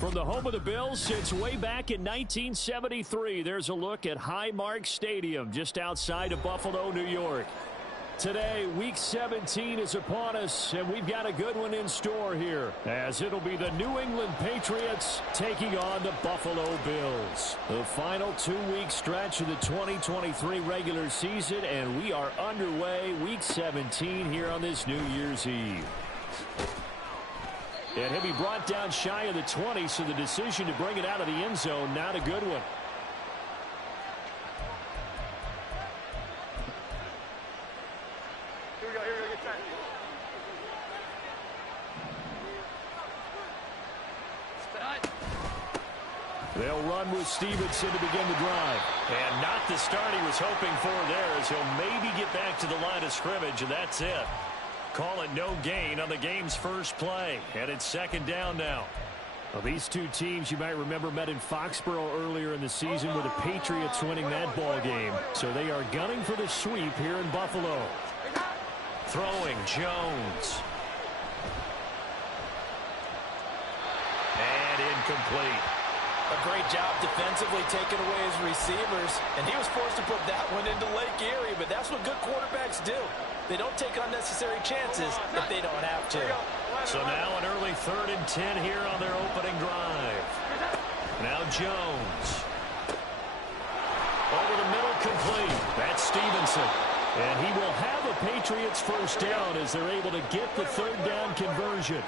From the home of the Bills since way back in 1973, there's a look at Highmark Stadium just outside of Buffalo, New York. Today, Week 17 is upon us, and we've got a good one in store here, as it'll be the New England Patriots taking on the Buffalo Bills. The final 2-week stretch of the 2023 regular season, and we are underway Week 17 here on this New Year's Eve. And he'll be brought down shy of the 20, so the decision to bring it out of the end zone, not a good one. Here we go, get time. They'll run with Stevenson to begin the drive. And not the start he was hoping for there, as he'll maybe get back to the line of scrimmage, and that's it. Call it no gain on the game's first play. And it's second down now. Well, these two teams, you might remember, met in Foxborough earlier in the season with the Patriots winning that ball game. So they are gunning for the sweep here in Buffalo. Throwing Jones. And incomplete. A great job defensively taking away his receivers. And he was forced to put that one into Lake Erie. But that's what good quarterbacks do. They don't take unnecessary chances if they don't have to. So now an early 3rd and 10 here on their opening drive. Now Jones. Over the middle, complete. That's Stevenson. And he will have a Patriots first down as they're able to get the 3rd down conversion.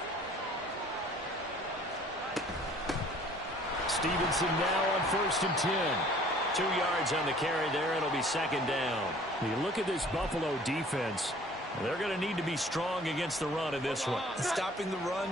Stevenson now on 1st and 10. 2 yards on the carry there. It'll be second down. You look at this Buffalo defense. They're going to need to be strong against the run in this one. Stopping the run,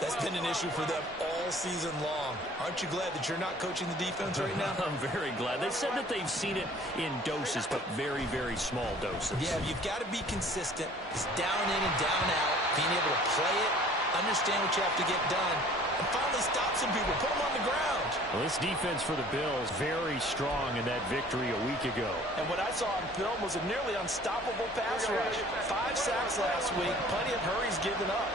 that's been an issue for them all season long. Aren't you glad that you're not coaching the defense right now? I'm very glad. They said that they've seen it in doses, but very, very small doses. Yeah, you've got to be consistent. It's down in and down out. Being able to play it, understand what you have to get done, and finally stop some people, put them on the ground. Well, this defense for the Bills, very strong in that victory a week ago. And what I saw on film was a nearly unstoppable pass rush. 5 sacks last week, plenty of hurries given up.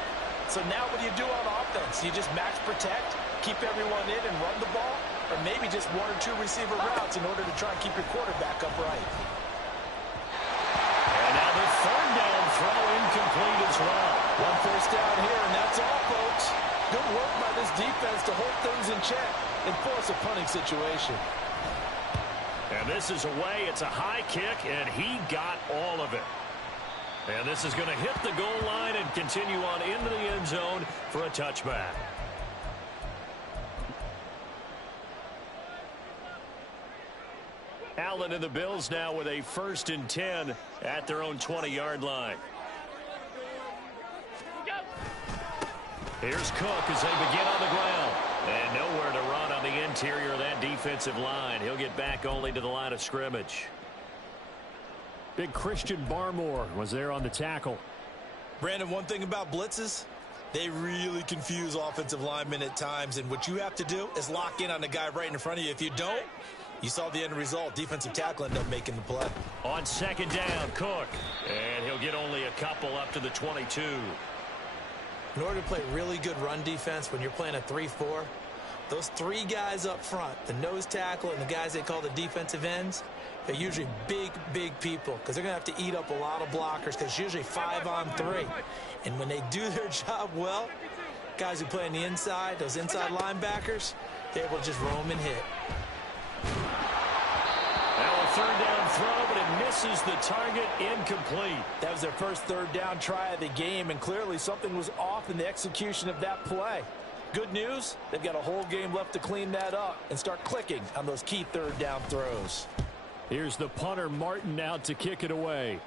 So now what do you do on offense? You just max protect, keep everyone in and run the ball, or maybe just 1 or 2 receiver routes in order to try and keep your quarterback upright. And now the 3rd down throw incomplete as well. 1 first down here, and that's all, folks. Good work by this defense to hold things in check and force a punting situation. And this is away. It's a high kick, and he got all of it. And this is going to hit the goal line and continue on into the end zone for a touchback. Allen and the Bills now with a 1st and 10 at their own 20-yard line. Here's Cook as they begin on the ground. And nowhere to run on the interior of that defensive line. He'll get back only to the line of scrimmage. Big Christian Barmore was there on the tackle. Brandon, one thing about blitzes, they really confuse offensive linemen at times. And what you have to do is lock in on the guy right in front of you. If you don't, you saw the end result. Defensive tackle ended up making the play. On 2nd down, Cook. And he'll get only a couple up to the 22. In order to play really good run defense when you're playing a 3-4, those 3 guys up front, the nose tackle and the guys they call the defensive ends, they're usually big people because they're going to have to eat up a lot of blockers because it's usually 5 on 3. And when they do their job well, guys who play on the inside, those inside linebackers, they're able to just roam and hit. Now a 3rd down throw, but it misses the target, incomplete. That was their first 3rd down try of the game, and clearly something was off in the execution of that play. Good news, they've got a whole game left to clean that up and start clicking on those key 3rd down throws. Here's the punter, Martin, out to kick it away.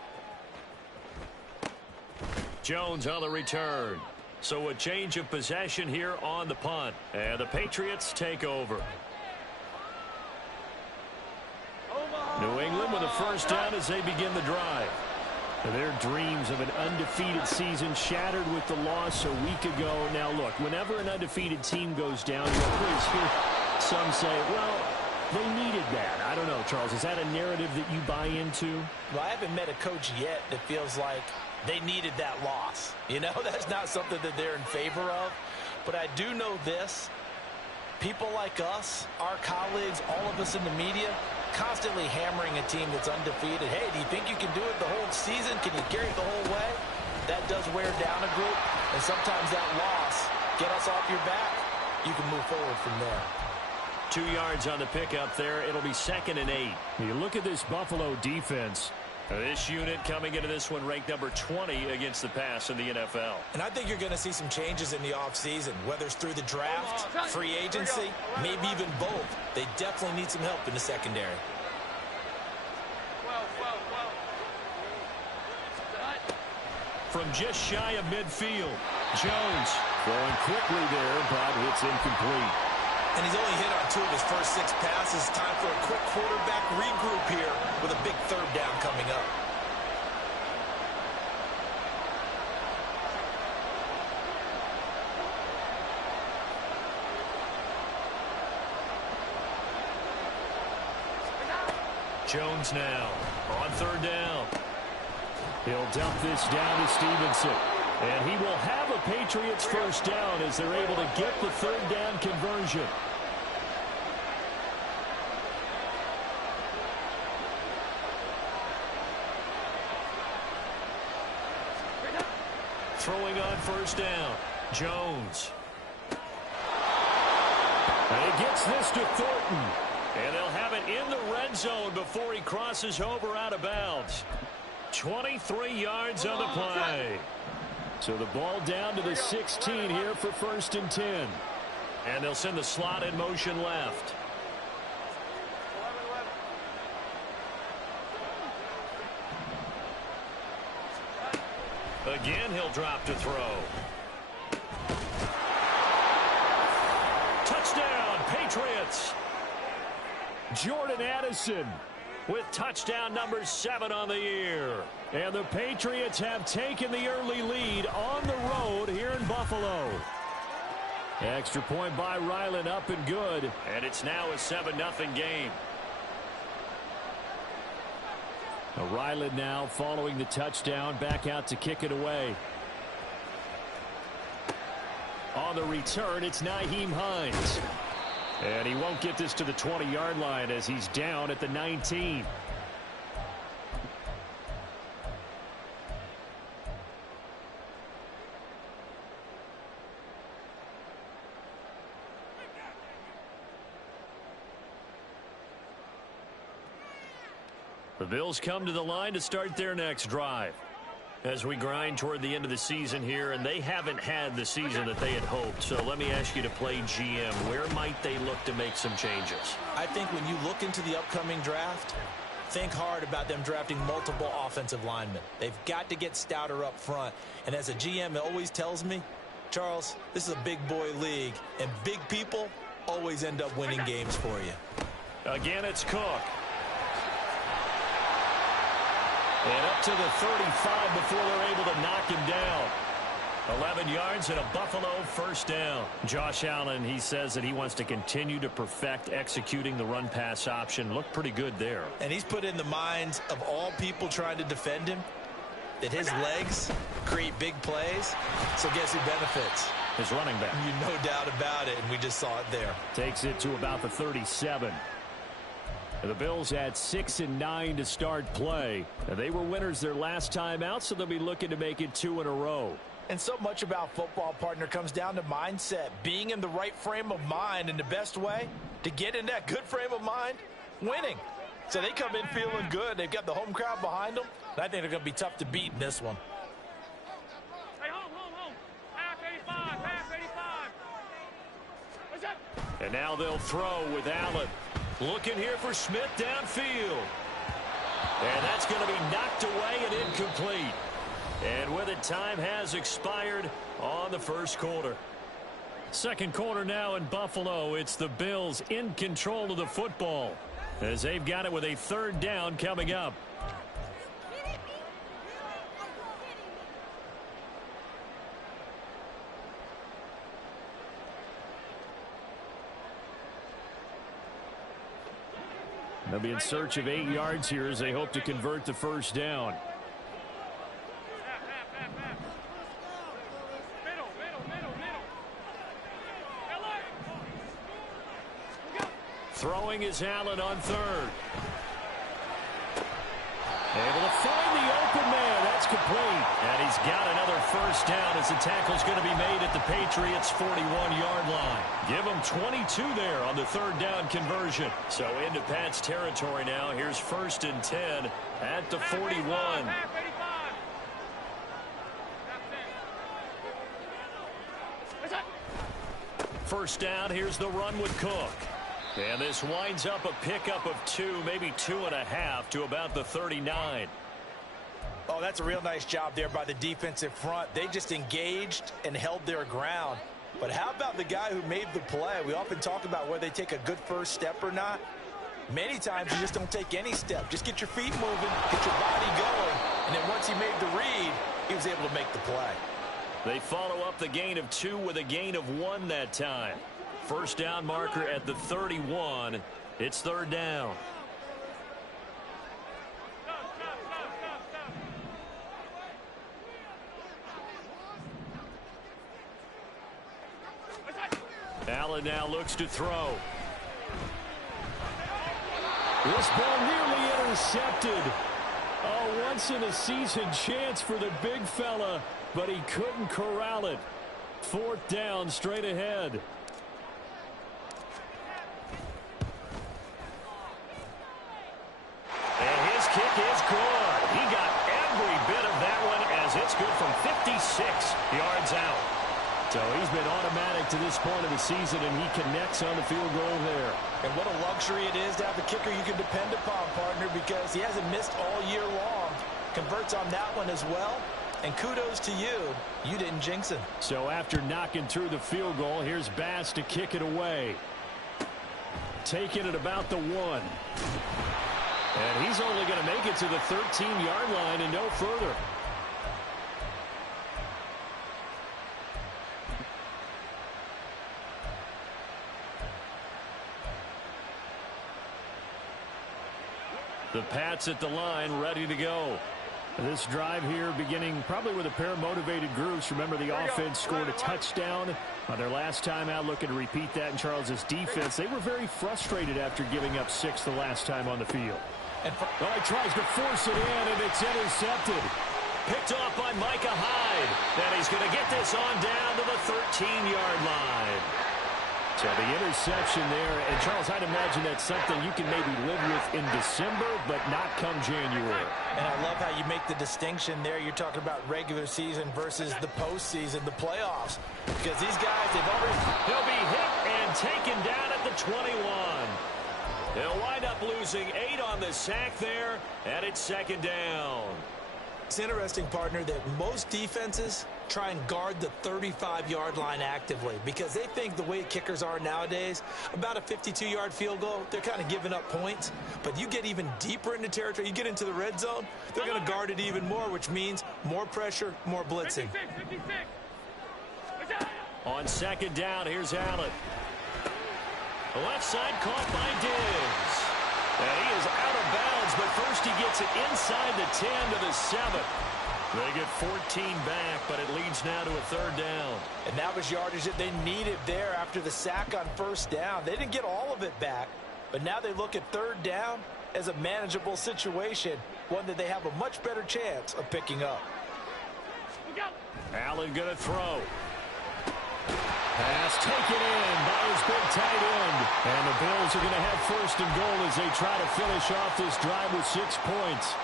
Jones on the return. So a change of possession here on the punt. And the Patriots take over. New England with a first down as they begin the drive. Their dreams of an undefeated season shattered with the loss a week ago. Now, look, whenever an undefeated team goes down, you always hear some say, well, they needed that. I don't know, Charles. Is that a narrative that you buy into? Well, I haven't met a coach yet that feels like they needed that loss. You know, that's not something that they're in favor of. But I do know this. People like us, our colleagues, all of us in the media, constantly hammering a team that's undefeated. Hey, do you think you can do it the whole season? Can you carry it the whole way? That does wear down a group, and sometimes that loss, get us off your back, you can move forward from there. 2 yards on the pickup there. It'll be 2nd and 8. You look at this Buffalo defense. This unit coming into this one ranked number 20 against the pass in the NFL. And I think you're going to see some changes in the offseason, whether it's through the draft, free agency, maybe even both. They definitely need some help in the secondary. From just shy of midfield, Jones going quickly there, but it's incomplete. And he's only hit on 2 of his first 6 passes. Time for a quick quarterback regroup here with a big 3rd down coming up. Jones now on 3rd down. He'll dump this down to Stevenson. And he will have a Patriots first down as they're able to get the 3rd down conversion. Throwing on 1st down, Jones. And he gets this to Thornton. And they'll have it in the red zone before he crosses over out of bounds. 23 yards on the play. So the ball down to the 16 here for 1st and 10. And they'll send the slot in motion left. Again, he'll drop to throw. Touchdown, Patriots. Jordan Addison with touchdown number 7 on the year. And the Patriots have taken the early lead on the road here in Buffalo. Extra point by Ryland, up and good. And it's now a 7-0 game. Ryland now following the touchdown, back out to kick it away. On the return, it's Nyheim Hines. And he won't get this to the 20-yard line as he's down at the 19. The Bills come to the line to start their next drive. As we grind toward the end of the season here, and they haven't had the season that they had hoped. So let me ask you to play GM. Where might they look to make some changes? I think when you look into the upcoming draft, think hard about them drafting multiple offensive linemen. They've got to get stouter up front. And as a GM, it always tells me, Charles, this is a big boy league, and big people always end up winning games for you. Again, it's Cook. And up to the 35 before they're able to knock him down. 11 yards and a Buffalo first down. Josh Allen, he says that he wants to continue to perfect executing the run-pass option. Looked pretty good there. And he's put in the minds of all people trying to defend him that his legs create big plays. So guess who benefits? His running back. You no doubt about it, and we just saw it there. Takes it to about the 37. The Bills had 6 and 9 to start play. They were winners their last time out, so they'll be looking to make it 2 in a row. And so much about football, partner, comes down to mindset. Being in the right frame of mind, and the best way to get in that good frame of mind, winning. So they come in feeling good. They've got the home crowd behind them. And I think they're going to be tough to beat in this one. Hey, home. Half 85, half 85. What's up? And now they'll throw with Allen. Looking here for Smith downfield. And that's going to be knocked away and incomplete. And with it, time has expired on the first quarter. Second quarter now in Buffalo. It's the Bills in control of the football as they've got it with a 3rd down coming up. They'll be in search of 8 yards here as they hope to convert the first down. Middle. is Allen on third. Able to find the open man. That's complete. And he's got another first down as the tackle's going to be made at the Patriots' 41-yard line. Give them 22 there on the third down conversion. So into Pat's territory now. Here's 1st and 10 at the 41. First down, here's the run with Cook. And this winds up a pickup of 2, maybe 2.5 to about the 39. Oh, that's a real nice job there by the defensive front. They just engaged and held their ground. But how about the guy who made the play? We often talk about whether they take a good first step or not. Many times you just don't take any step. Just get your feet moving, get your body going, and then once he made the read, he was able to make the play. They follow up the gain of 2 with a gain of 1 that time. First down marker at the 31. It's third down. Allen now looks to throw. This ball nearly intercepted. Oh, once-in-a-season chance for the big fella, but he couldn't corral it. Fourth down, straight ahead. And his kick is good. He got every bit of that one as it's good from 56 yards out. So he's been automatic to this point of the season, and he connects on the field goal there. And what a luxury it is to have a kicker you can depend upon, partner, because he hasn't missed all year long. Converts on that one as well. And kudos to you. You didn't jinx him. So after knocking through the field goal, here's Bass to kick it away. Taking it about the 1. And he's only going to make it to the 13-yard line and no further. The Pats at the line, ready to go. This drive here beginning probably with a pair of motivated groups. Remember, the offense scored a touchdown on their last time out, looking to repeat that in Charles's defense. They were very frustrated after giving up 6 the last time on the field. And he tries to force it in, and it's intercepted. Picked off by Micah Hyde. And he's going to get this on down to the 13-yard line. So the interception there, and Charles, I'd imagine that's something you can maybe live with in December, but not come January. And I love how you make the distinction there. You're talking about regular season versus the postseason, the playoffs. Because these guys, they've already... He'll be hit and taken down at the 21. They'll wind up losing 8 on the sack there, and it's second down. It's interesting, partner, that most defenses try and guard the 35-yard line actively because they think the way kickers are nowadays, about a 52-yard field goal, they're kind of giving up points. But you get even deeper into territory, you get into the red zone, they're going to guard it even more, which means more pressure, more blitzing. 56. On second down, here's Allen. The left side caught by Diggs. And he is out of bounds, but first he gets it inside the 10 to the 7. They get 14 back, but it leads now to a third down. And that was yardage that they needed there after the sack on first down. They didn't get all of it back, but now they look at third down as a manageable situation, one that they have a much better chance of picking up. Allen going to throw. Pass taken in by his big tight end. And the Bills are going to have first and goal as they try to finish off this drive with 6 points.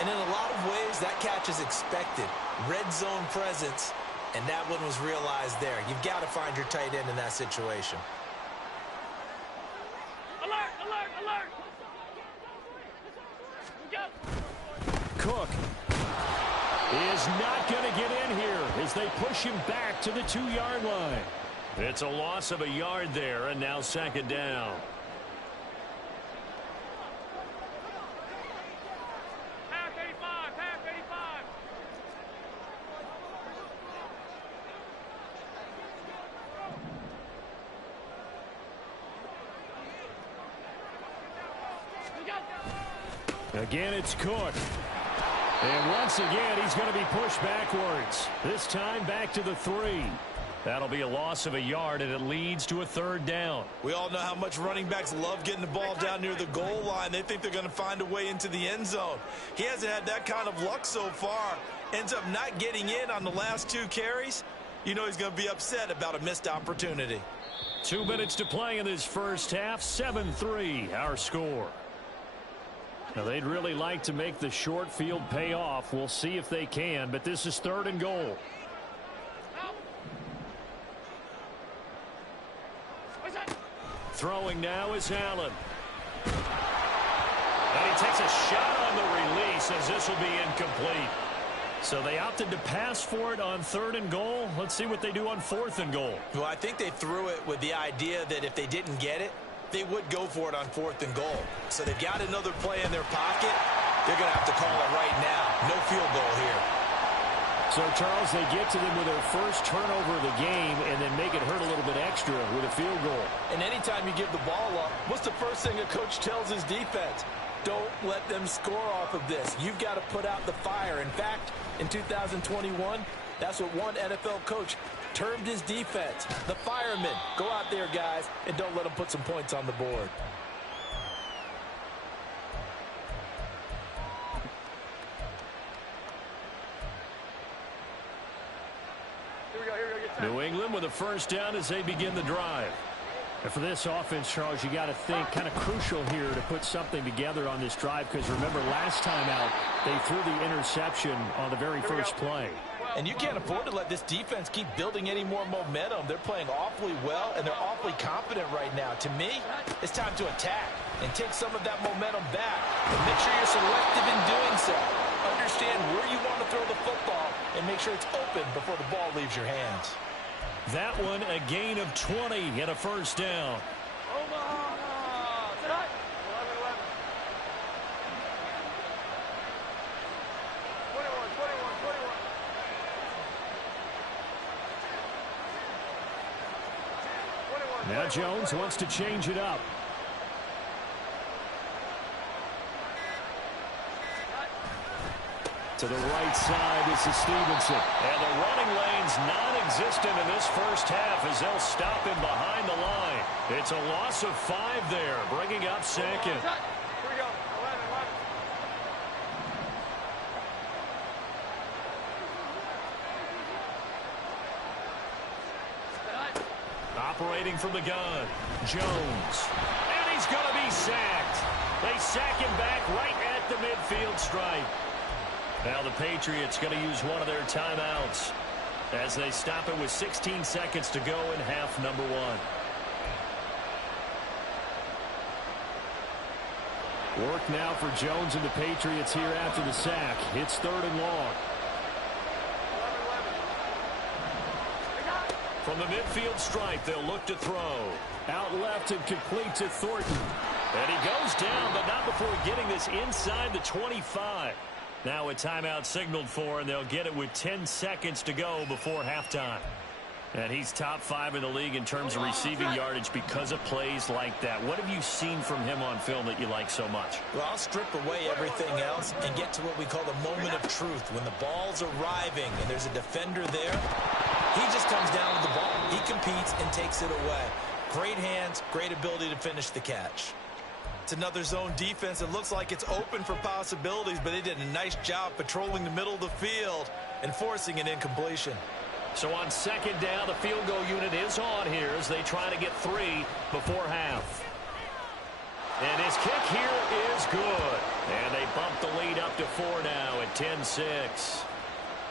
And in a lot of ways, that catch is expected. Red zone presence, and that one was realized there. You've got to find your tight end in that situation. Alert, alert, alert. Cook is not going to get in here as they push him back to the 2-yard line. It's a loss of a yard there, and now second down. Pass 85, pass 85. Again, it's Cook. And once again, he's going to be pushed backwards. This time back to the 3. That'll be a loss of a yard, and it leads to a third down. We all know how much running backs love getting the ball down near the goal line. They think they're going to find a way into the end zone. He hasn't had that kind of luck so far. Ends up not getting in on the last 2 carries. You know he's going to be upset about a missed opportunity. 2 minutes to play in this first half. 7-3 our score. Now they'd really like to make the short field pay off. We'll see if they can, but this is 3rd and goal. Throwing now is Allen. And he takes a shot on the release as this will be incomplete. So they opted to pass for it on 3rd and goal. Let's see what they do on 4th and goal. Well, I think they threw it with the idea that if they didn't get it, they would go for it on 4th and goal. So they've got another play in their pocket. They're going to have to call it right now. No field goal here. So, Charles, they get to them with their first turnover of the game and then make it hurt a little bit extra with a field goal. And anytime you give the ball up, what's the first thing a coach tells his defense? Don't let them score off of this. You've got to put out the fire. In fact, in 2021, that's what one NFL coach termed his defense. The firemen. Go out there, guys, and don't let them put some points on the board. New England with a first down as they begin the drive. And for this offense, Charles, you got to think kind of crucial here to put something together on this drive, because remember last time out they threw the interception on the very first play. And you can't afford to let this defense keep building any more momentum. They're playing awfully well, and they're awfully confident right now. To me, it's time to attack and take some of that momentum back. But make sure you're selective in doing so. Understand where you want to throw the football and make sure it's open before the ball leaves your hands. That one a gain of 20 and a first down. Now Jones wants to change it up. To the right side, this is Stevenson. And the running lane's non-existent in this first half as they'll stop him behind the line. It's a loss of 5 there, bringing up 2nd. Here we go. 11. Operating from the gun, Jones. And he's going to be sacked. They sack him back right at the midfield stripe. Now the Patriots going to use one of their timeouts as they stop it with 16 seconds to go in half number 1. Work now for Jones and the Patriots here after the sack. It's 3rd and long. From the midfield stripe, they'll look to throw. Out left and complete to Thornton. And he goes down, but not before getting this inside the 25. Now a timeout signaled for, and they'll get it with 10 seconds to go before halftime. And he's top 5 in the league in terms of receiving yardage because of plays like that. What have you seen from him on film that you like so much? Well, I'll strip away everything else and get to what we call the moment of truth. When the ball's arriving and there's a defender there, he just comes down with the ball. He competes and takes it away. Great hands, great ability to finish the catch. It's another zone defense. It looks like it's open for possibilities, but they did a nice job patrolling the middle of the field and forcing an incompletion. So on 2nd down, the field goal unit is on here as they try to get 3 before half. And his kick here is good. And they bump the lead up to 4 now at 10-6.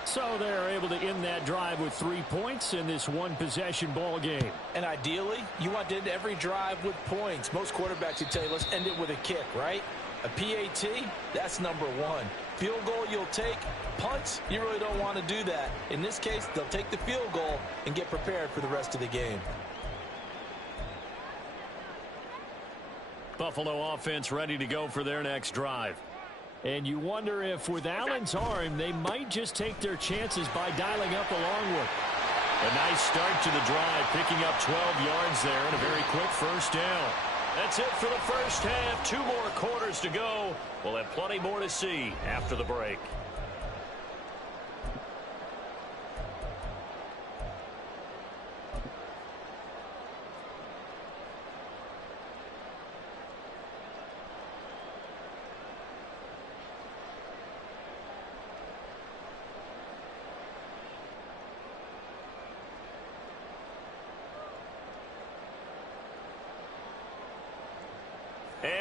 So they're able to end that drive with 3 points in this one-possession ball game. And ideally, you want to end every drive with points. Most quarterbacks would tell you, let's end it with a kick, right? A PAT, that's number 1. Field goal you'll take. Punts, you really don't want to do that. In this case, they'll take the field goal and get prepared for the rest of the game. Buffalo offense ready to go for their next drive. And you wonder if with Allen's arm, they might just take their chances by dialing up a long one. A nice start to the drive, picking up 12 yards there and a very quick first down. That's it for the first half. 2 more quarters to go. We'll have plenty more to see after the break.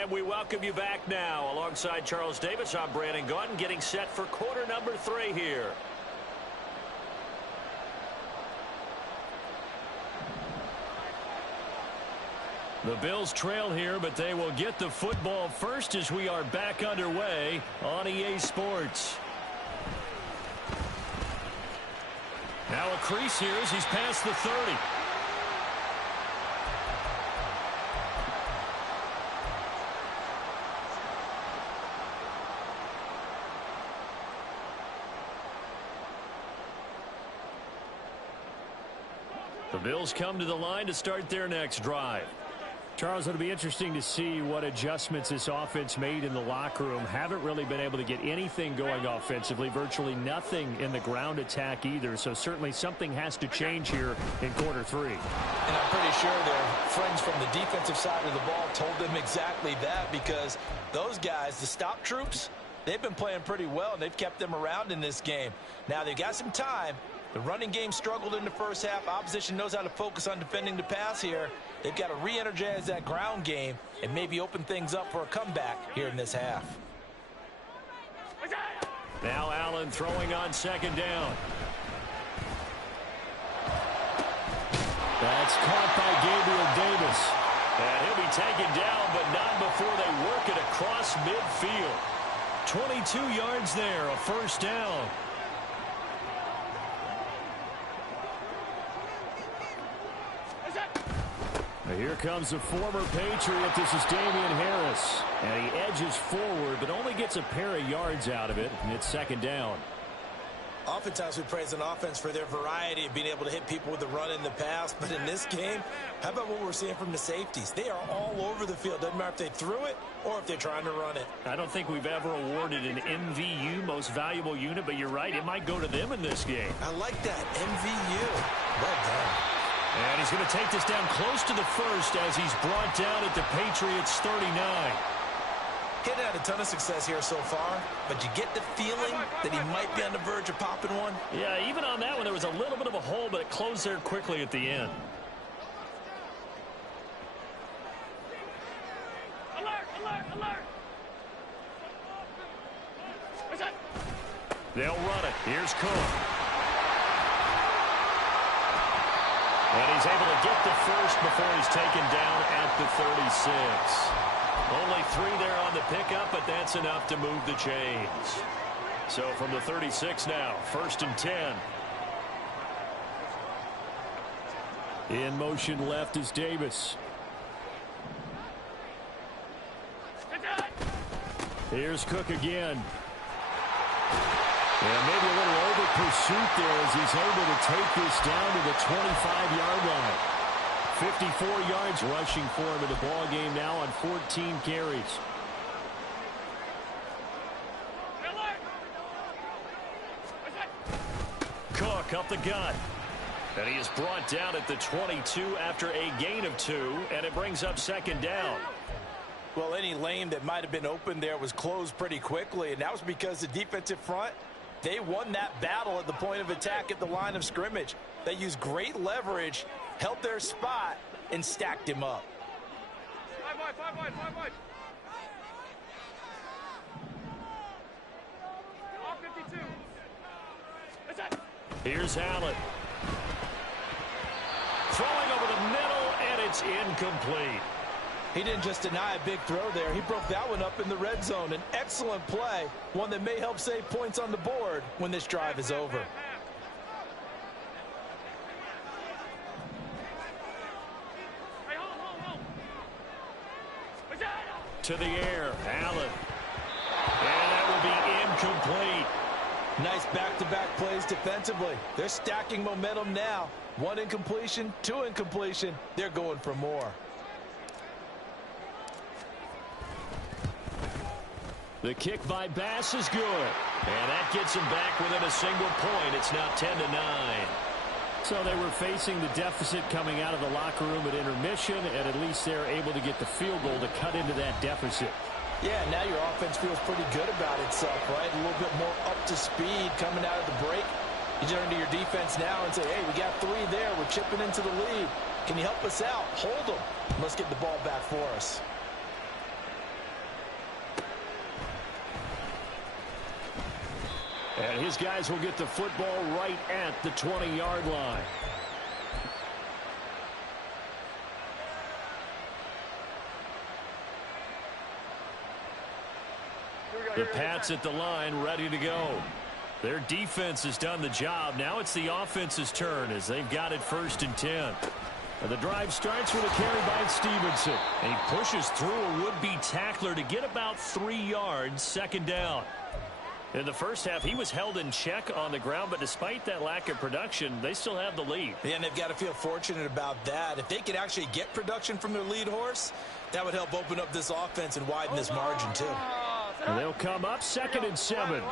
And we welcome you back now. Alongside Charles Davis, I'm Brandon Gaudin, getting set for quarter number 3 here. The Bills trail here, but they will get the football first as we are back underway on EA Sports. Now a crease here as he's past the 30. The Bills come to the line to start their next drive. Charles, it'll be interesting to see what adjustments this offense made in the locker room. Haven't really been able to get anything going offensively, virtually nothing in the ground attack either. So certainly something has to change here in quarter 3. And I'm pretty sure their friends from the defensive side of the ball told them exactly that, because those guys, the stop troops, they've been playing pretty well, and they've kept them around in this game. Now they've got some time. The running game struggled in the first half. Opposition knows how to focus on defending the pass here. They've got to re-energize that ground game and maybe open things up for a comeback here in this half. Now Allen throwing on second down. That's caught by Gabriel Davis. And he'll be taken down, but not before they work it across midfield. 22 yards there, a first down. Here comes the former Patriot. This is Damian Harris. And he edges forward, but only gets a pair of yards out of it. And it's second down. Oftentimes we praise an offense for their variety of being able to hit people with the run in the pass. But in this game, how about what we're seeing from the safeties? They are all over the field. Doesn't matter if they threw it or if they're trying to run it. I don't think we've ever awarded an MVU, most valuable unit, but you're right. It might go to them in this game. I like that. MVU. Well done. And he's going to take this down close to the first as he's brought down at the Patriots 39. He hadn't had a ton of success here so far, but you get the feeling that he might be on the verge of popping one. Yeah, even on that one, there was a little bit of a hole, but it closed there quickly at the end. Alert, alert, alert. They'll run it. Here's Cook. And he's able to get the first before he's taken down at the 36. Only 3 there on the pickup, but that's enough to move the chains. So from the 36 now, 1st and 10. In motion left is Davis. Here's Cook again. And maybe a little over pursuit there as he's able to take this down to the 25-yard line. 54 yards rushing for him in the ball game now on 14 carries. Cook up the gut. And he is brought down at the 22 after a gain of 2, and it brings up second down. Well, any lane that might have been open there was closed pretty quickly, and that was because the defensive front, they won that battle at the point of attack at the line of scrimmage. They used great leverage, held their spot, and stacked him up. 5 wide, 5 wide, 5 wide. All 52. That's it. Here's Allen. Throwing over the middle, and it's incomplete. He didn't just deny a big throw there. He broke that one up in the red zone. An excellent play, one that may help save points on the board when this drive is over. Hey, hold. To the air, Allen. And that will be incomplete. Nice back-to-back plays defensively. They're stacking momentum now. 1 incompletion, 2 incompletion. They're going for more. The kick by Bass is good. And that gets him back within a single point. It's now 10-9. So they were facing the deficit coming out of the locker room at intermission, and at least they're able to get the field goal to cut into that deficit. Yeah, now your offense feels pretty good about itself, right? A little bit more up to speed coming out of the break. You turn to your defense now and say, hey, we got 3 there. We're chipping into the lead. Can you help us out? Hold them. Let's get the ball back for us. And his guys will get the football right at the 20-yard line. The Pats at the line, ready to go. Their defense has done the job. Now it's the offense's turn as they've got it 1st and 10. And the drive starts with a carry by Stevenson. And he pushes through a would-be tackler to get about 3 yards, 2nd down. In the first half, he was held in check on the ground, but despite that lack of production, they still have the lead. Yeah, and they've got to feel fortunate about that. If they could actually get production from their lead horse, that would help open up this offense and widen this margin, too. And they'll come up 2nd and 7.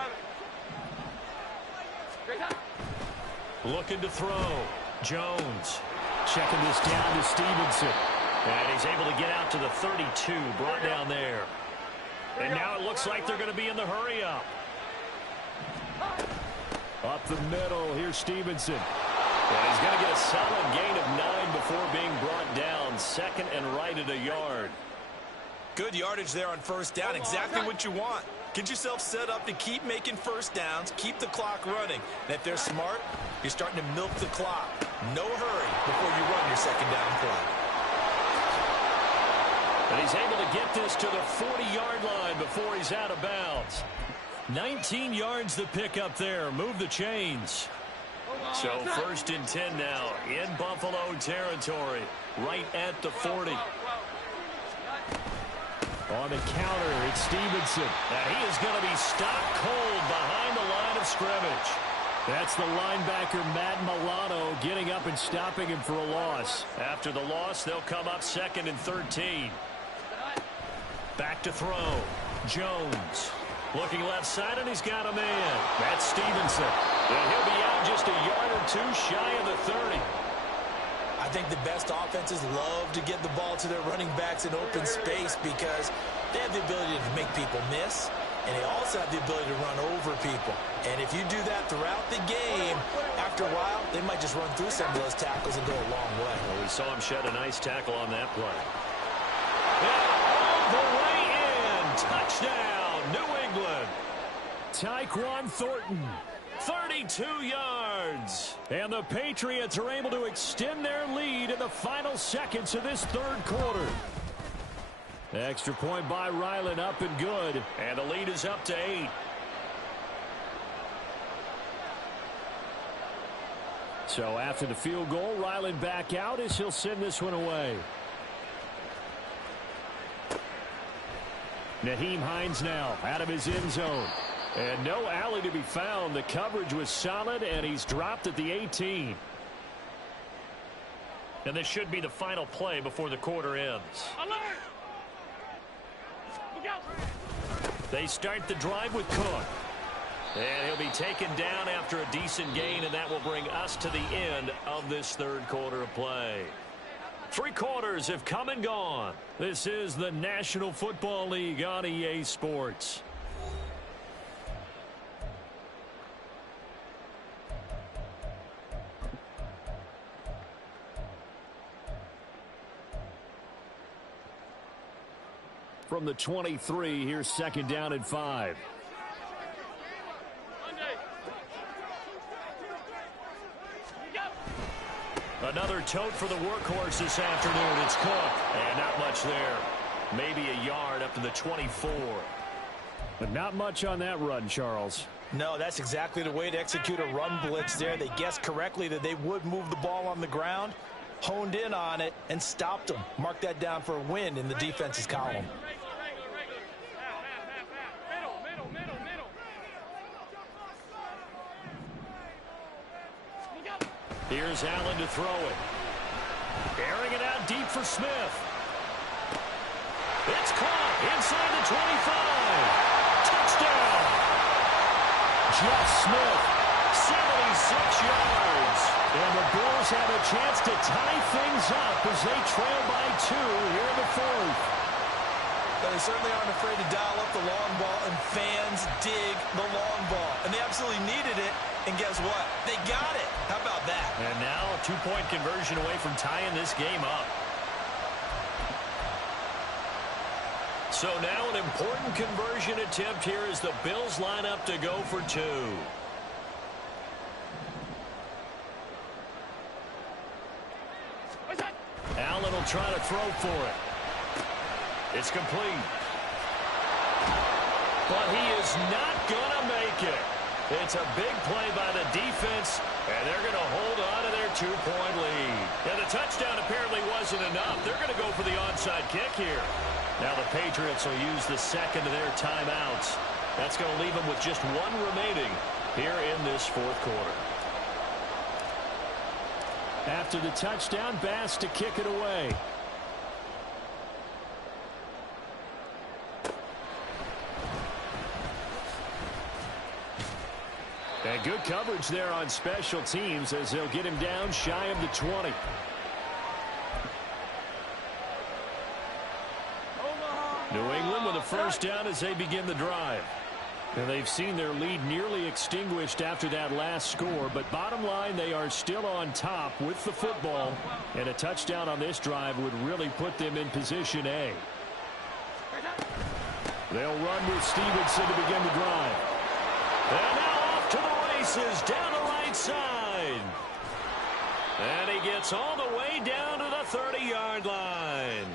Looking to throw. Jones checking this down to Stevenson. And he's able to get out to the 32, brought down there. And now it looks like they're going to be in the hurry-up. Up the middle, here's Stevenson. And he's going to get a solid gain of 9 before being brought down. 2nd and right at a yard. Good yardage there on 1st down. Exactly what you want. Get yourself set up to keep making 1st downs, keep the clock running. And if they're smart, you're starting to milk the clock. No hurry before you run your 2nd down play. And he's able to get this to the 40-yard line before he's out of bounds. 19 yards to pick up there. Move the chains. So 1st and 10 now in Buffalo territory, right at the 40. On the counter, it's Stevenson. And he is going to be stopped cold behind the line of scrimmage. That's the linebacker, Matt Milano, getting up and stopping him for a loss. After the loss, they'll come up 2nd and 13. Back to throw. Jones. Looking left side, and he's got a man. That's Stevenson. And he'll be out just a yard or 2 shy of the 30. I think the best offenses love to get the ball to their running backs in open space because they have the ability to make people miss, and they also have the ability to run over people. And if you do that throughout the game, after a while, they might just run through some of those tackles and go a long way. Well, we saw him shed a nice tackle on that play. And all the way in. Touchdown, New England. Tyquan Thornton. 32 yards. And the Patriots are able to extend their lead in the final seconds of this 3rd quarter. Extra point by Ryland, up and good. And the lead is up to 8. So after the field goal, Ryland back out as he'll send this one away. Nyheim Hines now out of his end zone. And no alley to be found. The coverage was solid, and he's dropped at the 18. And this should be the final play before the quarter ends. Alert! Look out! They start the drive with Cook. And he'll be taken down after a decent gain, and that will bring us to the end of this 3rd quarter of play. 3 quarters have come and gone. This is the National Football League on EA Sports. From the 23, here's 2nd down and 5. Another tote for the workhorse this afternoon. It's Cook. And not much there. Maybe a yard up to the 24. But not much on that run, Charles. No, that's exactly the way to execute a run blitz there. They guessed correctly that they would move the ball on the ground, honed in on it, and stopped them. Mark that down for a win in the defense's column. Here's Allen to throw it. Airing it out deep for Smith. It's caught inside the 25. Touchdown. Jeff Smith, 76 yards. And the Bills have a chance to tie things up as they trail by 2 here in the 4th. But they certainly aren't afraid to dial up the long ball, and fans dig the long ball. And they absolutely needed it, and guess what? They got it. How about that? And now a 2-point conversion away from tying this game up. So now an important conversion attempt here as the Bills line up to go for 2. try to throw for it. It's complete. But he is not going to make it. It's a big play by the defense, and they're going to hold on to their 2-point lead. And the touchdown apparently wasn't enough. They're going to go for the onside kick here. Now the Patriots will use the second of their timeouts. That's going to leave them with just one remaining here in this fourth quarter. After the touchdown, Bass to kick it away. And good coverage there on special teams as they'll get him down shy of the 20. New England with a first down as they begin the drive. And they've seen their lead nearly extinguished after that last score, but bottom line, they are still on top with the football, and a touchdown on this drive would really put them in position A. They'll run with Stevenson to begin the drive. And now off to the races down the right side. And he gets all the way down to the 30-yard line.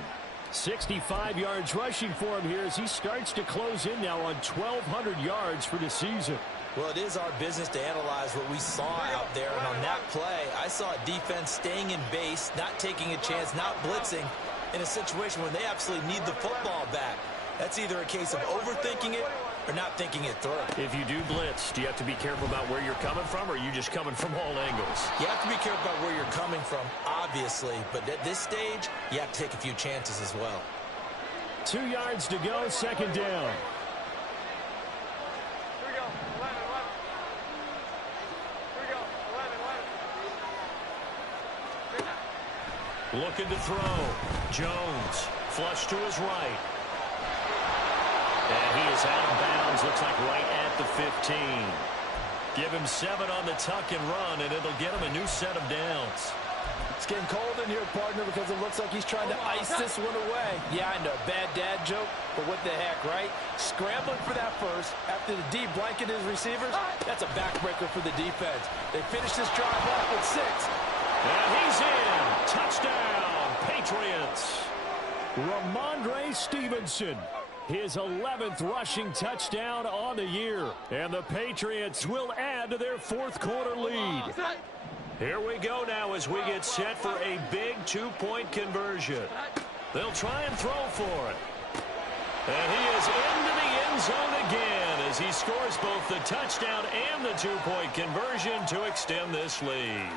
65 yards rushing for him here as he starts to close in now on 1,200 yards for the season. Well, it is our business to analyze what we saw out there. And on that play, I saw a defense staying in base, not taking a chance, not blitzing in a situation where they absolutely need the football back. That's either a case of overthinking it or not thinking it through. If you do blitz, do you have to be careful about where you're coming from, or are you just coming from all angles? You have to be careful about where you're coming from, obviously. But at this stage, you have to take a few chances as well. 2 yards to go, second down. Here we go. 11, 11. Here we go. 11, 11. Looking to throw. Jones, flush to his right. And he is out of bounds, looks like right at the 15. Give him 7 on the tuck and run, and it'll get him a new set of downs. It's getting cold in here, partner, because it looks like he's trying to ice this one away. Yeah, I know, bad dad joke, but what the heck, right? Scrambling for that first after the D blanket his receivers, that's a backbreaker for the defense. They finish this drive off with 6. And he's in. Touchdown, Patriots. Ramondre Stevenson. His 11th rushing touchdown on the year. And the Patriots will add to their fourth quarter lead. Here we go now as we get set for a big 2-point conversion. They'll try and throw for it. And he is into the end zone again as he scores both the touchdown and the 2-point conversion to extend this lead.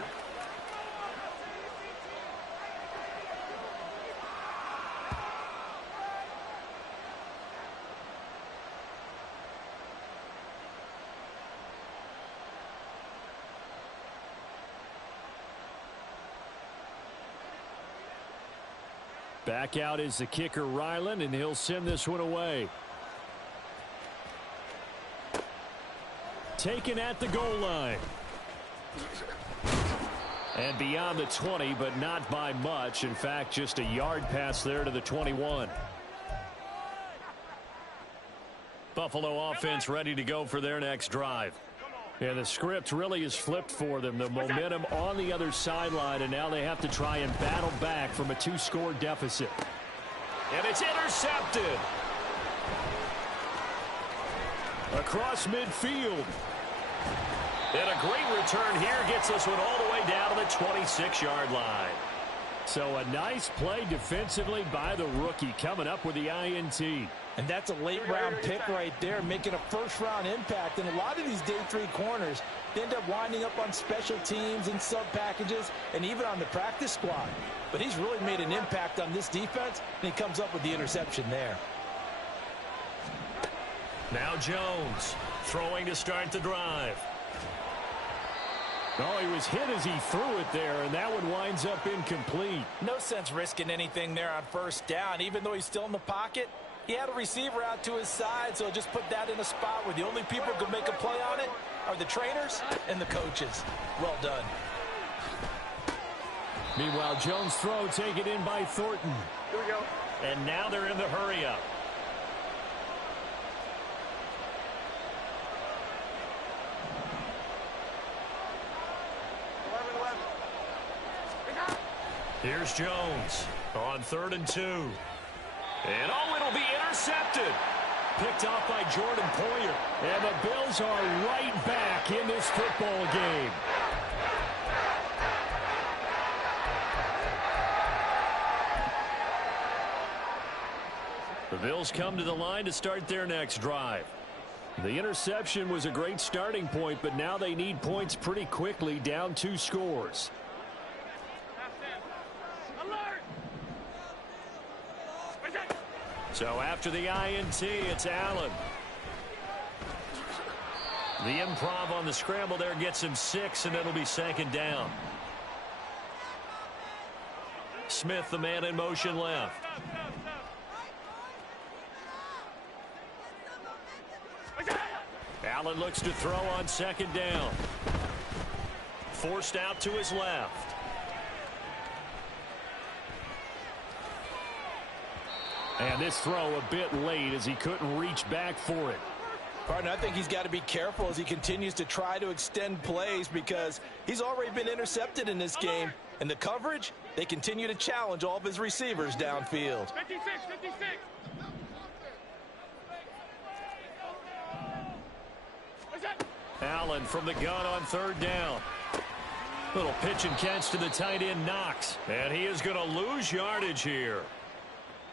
Back out is the kicker, Ryland, and he'll send this one away. Taken at the goal line. And beyond the 20, but not by much. In fact, just a yard pass there to the 21. Buffalo offense ready to go for their next drive. And the script really is flipped for them. The momentum on the other sideline, and now they have to try and battle back from a 2-score deficit. And it's intercepted. Across midfield. And a great return here gets this one all the way down to the 26-yard line. So a nice play defensively by the rookie coming up with the INT. And that's a late-round pick right there, making a first-round impact. And a lot of these day 3 corners end up winding up on special teams and sub-packages and even on the practice squad. But he's really made an impact on this defense, and he comes up with the interception there. Now Jones throwing to start the drive. Oh, he was hit as he threw it there, and that one winds up incomplete. No sense risking anything there on first down, even though he's still in the pocket. He had a receiver out to his side, so just put that in a spot where the only people who can make a play on it are the trainers and the coaches. Well done. Meanwhile, Jones' throw taken in by Thornton. Here we go. And now they're in the hurry-up. Here's Jones. On 3rd and 2. And oh, it'll be intercepted. Picked off by Jordan Poyer. And the Bills are right back in this football game. The Bills come to the line to start their next drive. The interception was a great starting point, but now they need points pretty quickly, down 2 scores. So after the INT, it's Allen. The improv on the scramble there gets him 6, and it'll be 2nd down. Smith, the man in motion left. Allen looks to throw on 2nd down. Forced out to his left. And this throw a bit late as he couldn't reach back for it. Partner, I think he's got to be careful as he continues to try to extend plays because he's already been intercepted in this game. And the coverage, they continue to challenge all of his receivers downfield. 56, 56. Allen from the gun on 3rd down. Little pitch and catch to the tight end Knox. And he is going to lose yardage here.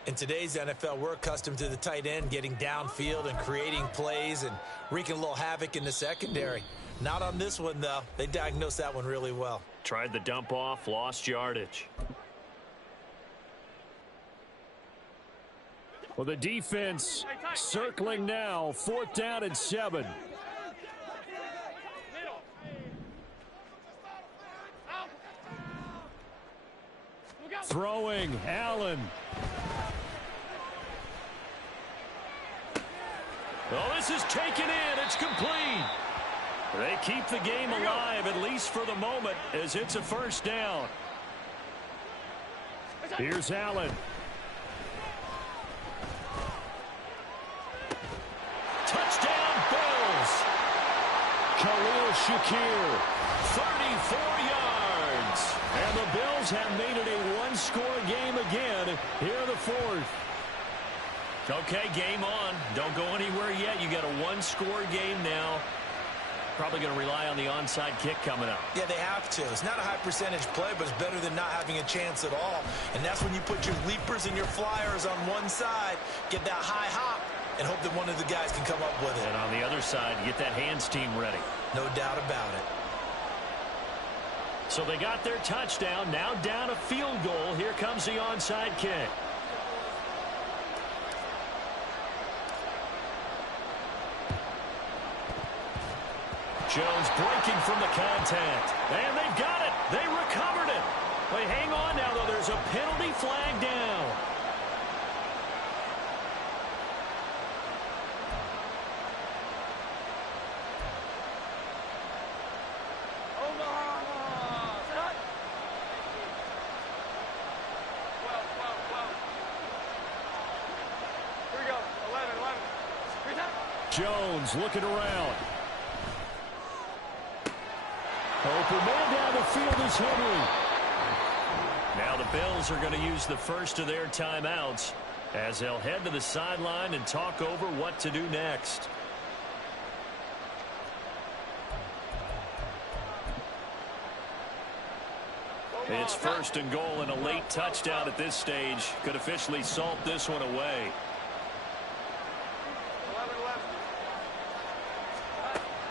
In today's NFL, we're accustomed to the tight end getting downfield and creating plays and wreaking a little havoc in the secondary. Not on this one, though. They diagnosed that one really well. Tried the dump off, lost yardage. Well, the defense circling now, 4th down and 7. Throwing, Allen. Oh, this is taken in. It's complete. They keep the game alive, at least for the moment, as it's a 1st down. Here's Allen. Touchdown, Bills. Khalil Shakir, 34 yards. And the Bills have made it a 1-score game again here in the 4th. Okay, game on. Don't go anywhere yet. You got a 1-score game now. Probably going to rely on the onside kick coming up. Yeah, they have to. It's not a high percentage play, but it's better than not having a chance at all. And that's when you put your leapers and your flyers on one side, get that high hop, and hope that one of the guys can come up with it. And on the other side, get that hands team ready. No doubt about it. So they got their touchdown. Now down a field goal. Here comes the onside kick. Jones breaking from the contact. And they've got it. They recovered it. Wait, hang on now, though. There's a penalty flag down. Jones looking around. Open man down the field is Henry. Now the Bills are going to use the first of their timeouts as they'll head to the sideline and talk over what to do next. It's 1st and goal, and a late touchdown at this stage could officially salt this one away.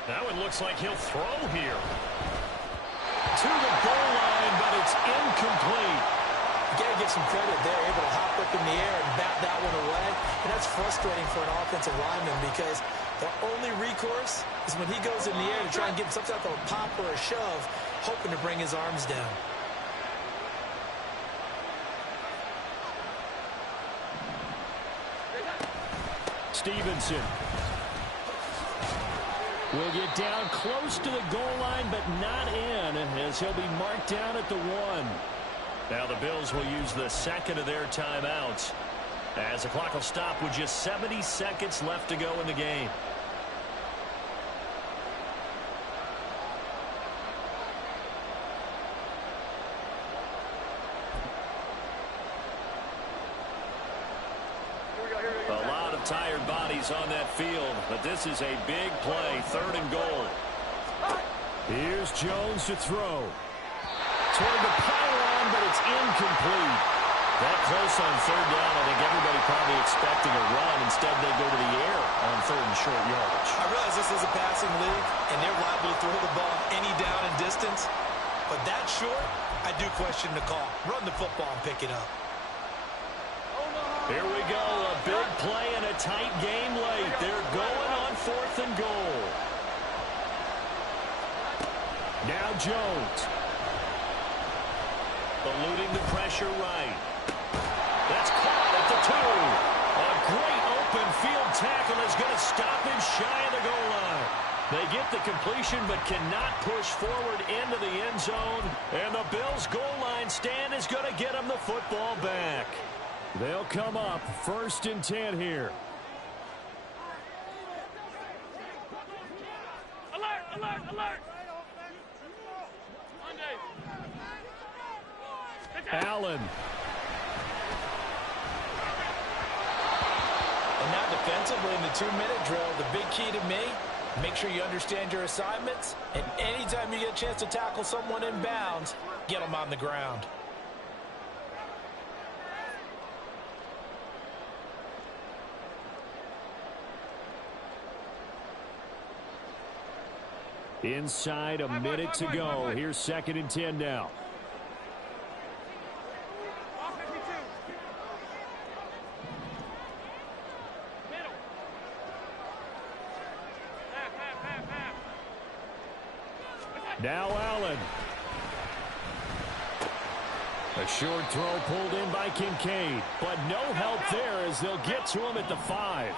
Now it looks like he'll throw here. To the goal line, but it's incomplete. You got to give some credit there, able to hop up in the air and bat that one away. And that's frustrating for an offensive lineman because the only recourse is when he goes in the air to try and get some type of a pop or a shove, hoping to bring his arms down. Stevenson will get down close to the goal line, but not in, as he'll be marked down at the 1. Now the Bills will use the second of their timeouts as the clock will stop with just 70 seconds left to go in the game. bodies on that field, but this is a big play, 3rd and goal. Here's Jones to throw. Toward the pylon, but it's incomplete. That close on 3rd down, I think everybody probably expecting a run. Instead, they go to the air on 3rd and short yardage. I realize this is a passing league, and they're liable to throw the ball any down and distance. But that short, I do question the call. Run the football and pick it up. Here we go, a big play and a tight game late. They're going on 4th and goal. Now Jones. Eluding the pressure right. That's caught at the 2. A great open field tackle is going to stop him shy of the goal line. They get the completion but cannot push forward into the end zone. And the Bills' goal line stand is going to get them the football back. They'll come up 1st and 10 here. Alert, alert, alert. Allen. And now defensively in the 2-minute drill, the big key to me, make sure you understand your assignments, and anytime you get a chance to tackle someone in bounds, get them on the ground. Inside a minute to go. Here's 2nd and 10 now. Now Allen. A short throw pulled in by Kincaid, but no help there as they'll get to him at the 5.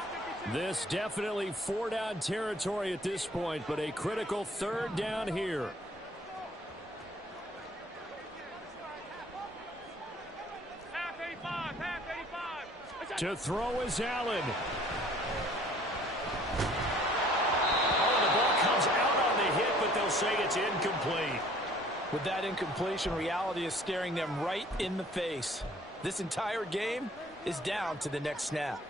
This definitely 4-down territory at this point, but a critical 3rd down here. Half 85, half 85. To throw is Allen. They'll say it's incomplete. With that incompletion, reality is staring them right in the face. This entire game is down to the next snap.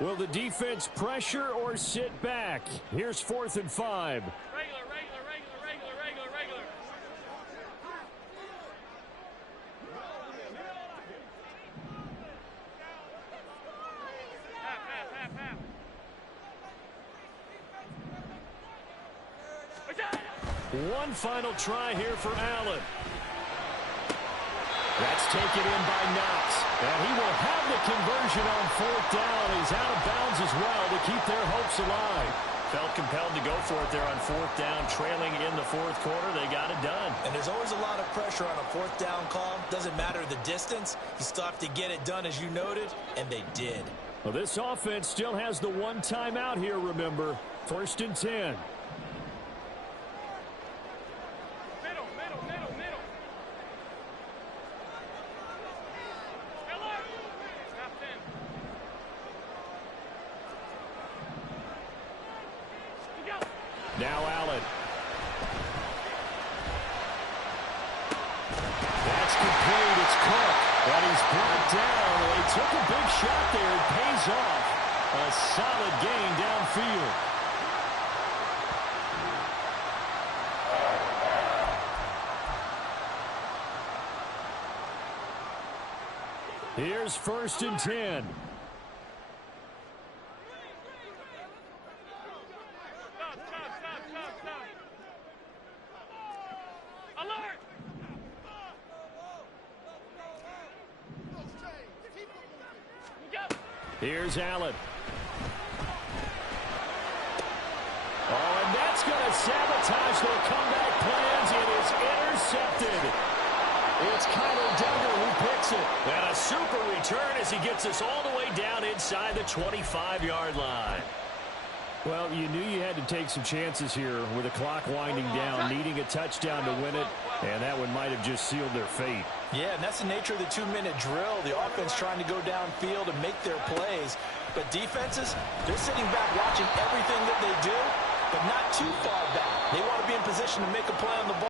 Will the defense pressure or sit back? Here's 4th and 5. Regular, regular, regular, regular, regular, regular. Half, half, half, half. One final try here for Allen. That's taken in by Knox. And he will have the conversion on 4th down. He's out of bounds as well to keep their hopes alive. Felt compelled to go for it there on 4th down, trailing in the 4th quarter. They got it done. And there's always a lot of pressure on a 4th down call. Doesn't matter the distance. You still have to get it done, as you noted, and they did. Well, this offense still has the one timeout here, remember. 1st and 10. Now Allen. That's complete. It's Cook. And he's brought down. They took a big shot there. It pays off. A solid gain downfield. Here's 1st and 10. Here's Allen. Oh, and that's going to sabotage their comeback plans. It is intercepted. It's Kyler Duggar who picks it. And a super return as he gets us all the way down inside the 25-yard line. Well, you knew you had to take some chances here with the clock winding down, needing a touchdown to win it, and that one might have just sealed their fate. Yeah, and that's the nature of the 2-minute drill. The offense trying to go downfield and make their plays. But defenses, they're sitting back watching everything that they do, but not too far back. They want to be in position to make a play on the ball.